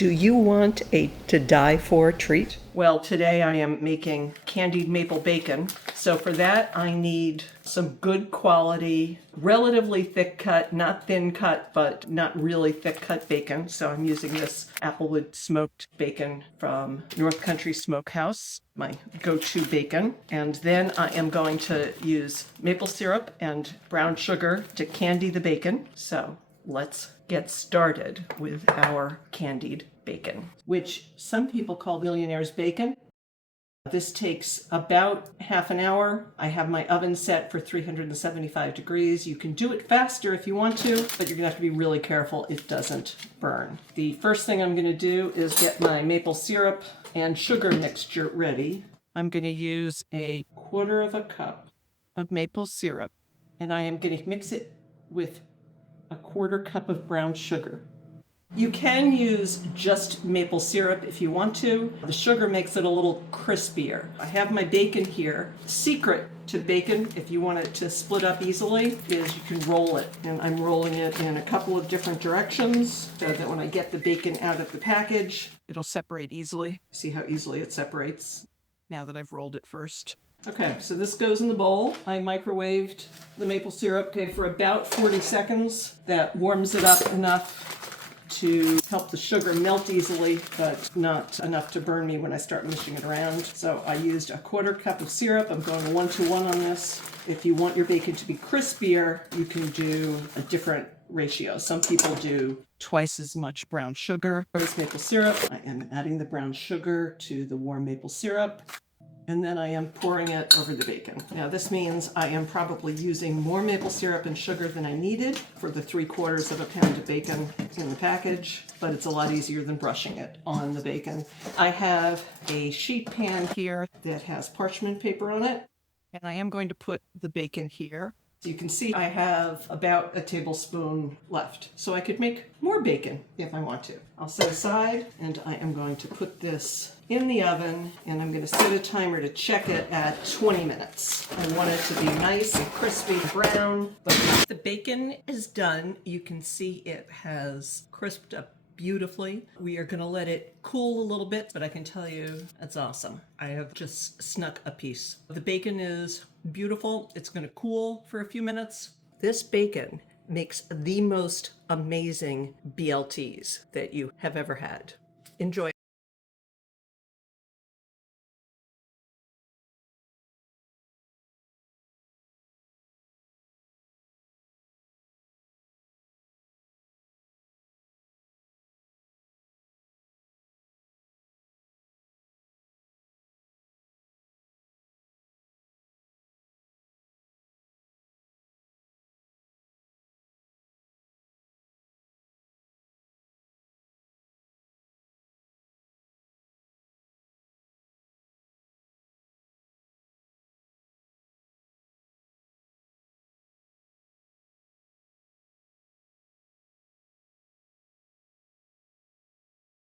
Do you want a to die for treat? Well, today I am making candied maple bacon. So for that, I need some good quality, relatively thick cut, not thin cut, but not really thick cut bacon. So I'm using this applewood smoked bacon from North Country Smokehouse, my go-to bacon. And then I am going to use maple syrup and brown sugar to candy the bacon. So let's get started with our candied bacon, which some people call Millionaire's Bacon. This takes about half an hour. I have my oven set for 375 degrees. You can do it faster if you want to, but you're gonna have to be really careful it doesn't burn. The first thing I'm gonna do is get my maple syrup and sugar mixture ready. I'm gonna use a 1/4 cup of maple syrup, and I am gonna mix it with a 1/4 cup of brown sugar. You can use just maple syrup if you want to. The sugar makes it a little crispier. I have my bacon here. Secret to bacon, if you want it to split up easily, is you can roll it. And I'm rolling it in a couple of different directions so that when I get the bacon out of the package, it'll separate easily. See how easily it separates now that I've rolled it first. Okay, so this goes in the bowl. I microwaved the maple syrup for about 40 seconds. That warms it up enough to help the sugar melt easily, but not enough to burn me when I start mushing it around. So I used a 1/4 cup of syrup. I'm going 1-to-1 on this. If you want your bacon to be crispier, you can do a different ratio. Some people do twice as much brown sugar as maple syrup. I am adding the brown sugar to the warm maple syrup, and then I am pouring it over the bacon. Now this means I am probably using more maple syrup and sugar than I needed for the 3/4 of a pound of bacon in the package, but it's a lot easier than brushing it on the bacon. I have a sheet pan here that has parchment paper on it, and I am going to put the bacon here. So you can see I have about a tablespoon left, so I could make more bacon if I want to. I'll set aside, and I am going to put this in the oven, and I'm going to set a timer to check it at 20 minutes. I want it to be nice and crispy brown, but the bacon is done. You can see it has crisped up beautifully. We are going to let it cool a little bit, but I can tell you it's awesome. I have just snuck a piece. The bacon is beautiful. It's going to cool for a few minutes. This bacon makes the most amazing BLTs that you have ever had. Enjoy.